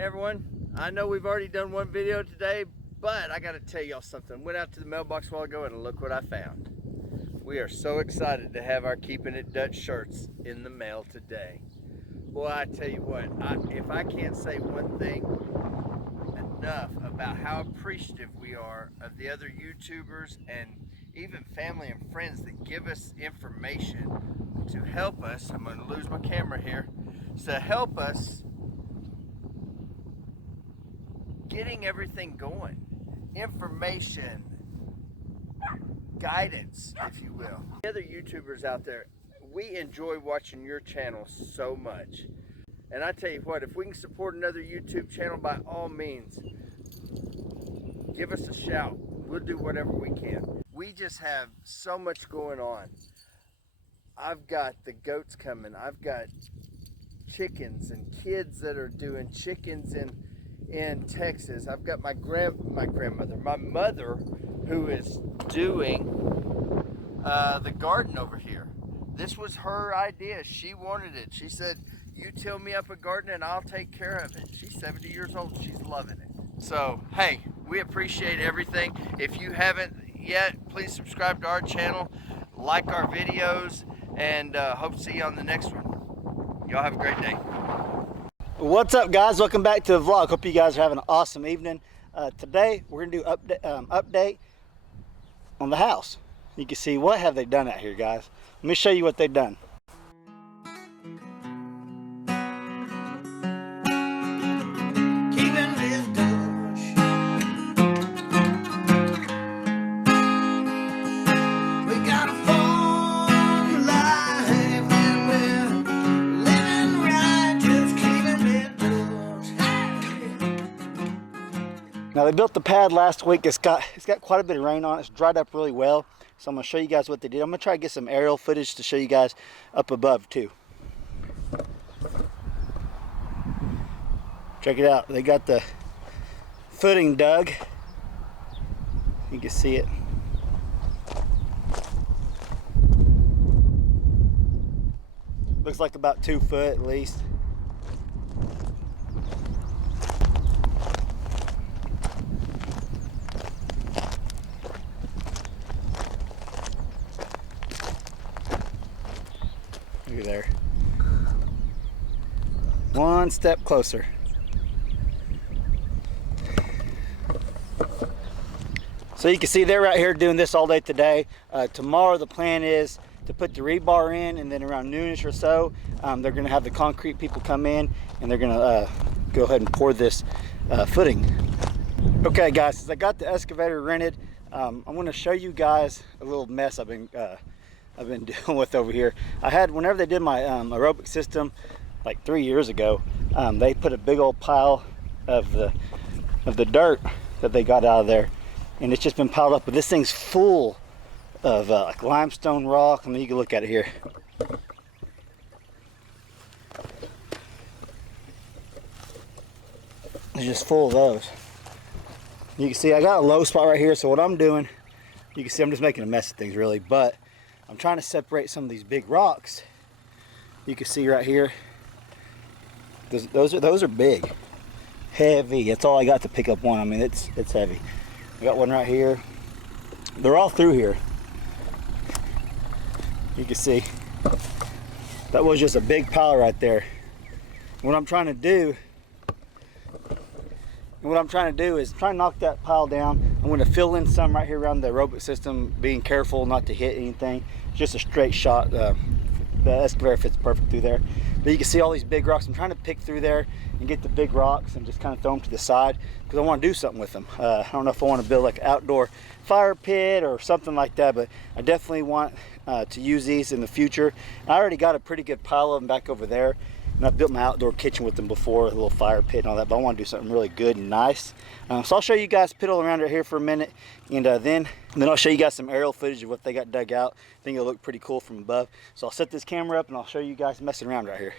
Hey everyone, I know we've already done one video today, but I gotta tell y'all something. Went out to the mailbox a while ago and look what I found. We are so excited to have our Keeping It Dutch shirts in the mail today. Boy, I tell you what, if I can't say one thing enough about how appreciative we are of the other YouTubers and even family and friends that give us information to help us. I'm gonna lose my camera here. To help us getting everything going, information, guidance, if you will. The other YouTubers out there, we enjoy watching your channel so much. And I tell you what, if we can support another YouTube channel, by all means, give us a shout. We'll do whatever we can. We just have so much going on. I've got the goats coming. I've got chickens and kids that are doing chickens in Texas. I've got my mother, who is doing the garden over here. This was her idea. She wanted it. She said, you till me up a garden and I'll take care of it. She's 70 years old. She's loving it. So, hey, we appreciate everything. If you haven't yet, please subscribe to our channel, like our videos, and hope to see you on the next one. Y'all have a great day. What's up, guys? Welcome back to the vlog. Hope you guys are having an awesome evening. Today we're gonna do update on the house. You can see what have they done out here, guys. Let me show you what they've done. Now they built the pad last week. It's got quite a bit of rain on it. It's dried up really well. So I'm gonna show you guys what they did. I'm gonna try to get some aerial footage to show you guys up above too. Check it out. They got the footing dug. You can see it. Looks like about 2 foot at least. Look there. One step closer. So you can see they're right here doing this all day today. Tomorrow the plan is to put the rebar in, and then around noonish or so, they're going to have the concrete people come in and they're going to go ahead and pour this footing. Okay, guys, since I got the excavator rented, I'm going to show you guys a little mess I've been dealing with over here. Whenever they did my aerobic system like 3 years ago, they put a big old pile of the dirt that they got out of there, and it's just been piled up. But this thing's full of like limestone rock. I mean, you can look at it here. It's just full of those. You can see I got a low spot right here. So what I'm doing, you can see I'm just making a mess of things really, but I'm trying to separate some of these big rocks. You can see right here, those are big, heavy. That's all I got to pick up one. I mean, it's heavy. I got one right here. They're all through here. You can see that was just a big pile right there. What I'm trying to do is try and knock that pile down. I'm going to fill in some right here around the aerobic system, being careful not to hit anything. It's just a straight shot. The excavator fits perfect through there. But you can see all these big rocks. I'm trying to pick through there and get the big rocks and just kind of throw them to the side because I want to do something with them. I don't know if I want to build like an outdoor fire pit or something like that, but I definitely want to use these in the future. I already got a pretty good pile of them back over there. And I've built my outdoor kitchen with them before, a little fire pit and all that, but I want to do something really good and nice. So I'll show you guys piddle around right here for a minute, and then I'll show you guys some aerial footage of what they got dug out. I think it'll look pretty cool from above. So I'll set this camera up and I'll show you guys messing around right here.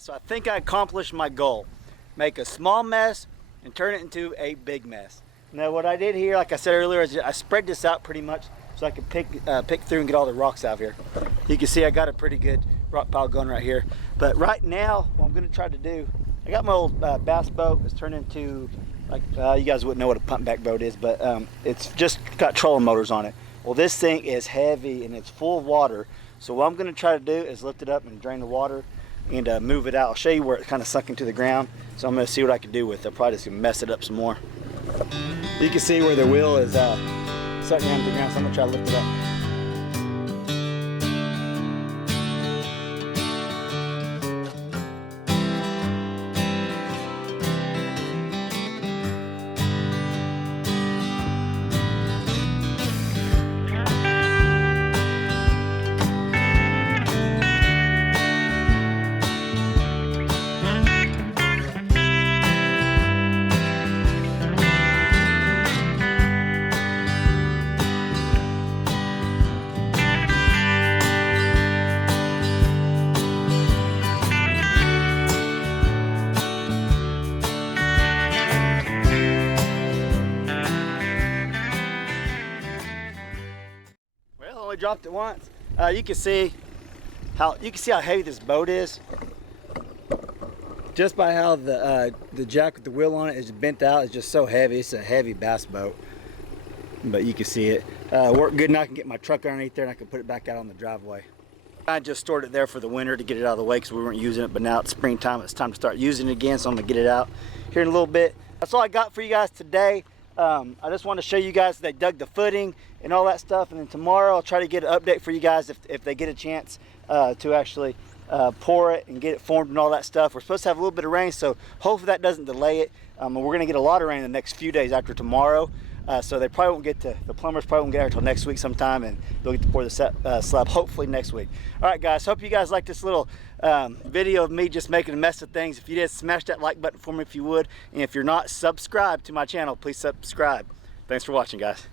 So I think I accomplished my goal. Make a small mess and turn it into a big mess. Now what I did here, like I said earlier, is I spread this out pretty much so I can pick through and get all the rocks out of here. You can see I got a pretty good rock pile going right here. But right now, what I'm gonna try to do, I got my old bass boat. It's turned into, like, you guys wouldn't know what a pump back boat is, but it's just got trolling motors on it. Well, this thing is heavy and it's full of water. So what I'm gonna try to do is lift it up and drain the water and move it out. I'll show you where it kind of sunk into the ground. So I'm gonna see what I can do with it. I'll probably just mess it up some more. You can see where the wheel is sunken down to the ground, so I'm gonna try to lift it up. Dropped it once. You can see how heavy this boat is just by how the jack with the wheel on it is bent out. It's just so heavy. It's a heavy bass boat, but you can see it worked good. Now I can get my truck underneath there and I can put it back out on the driveway. I just stored it there for the winter to get it out of the way because we weren't using it, but now it's springtime. It's time to start using it again, so I'm gonna get it out here in a little bit. That's all I got for you guys today. I just want to show you guys they dug the footing and all that stuff, and then tomorrow I'll try to get an update for you guys if they get a chance to actually pour it and get it formed and all that stuff. We're supposed to have a little bit of rain, so hopefully that doesn't delay it. We're going to get a lot of rain in the next few days after tomorrow, so they probably won't get to, the plumbers probably won't get there until next week sometime, and they'll get to pour the slab hopefully next week. All right guys, hope you guys like this little video of me just making a mess of things. If you did, smash that like button for me if you would, and if you're not subscribed to my channel, please subscribe. Thanks for watching, guys.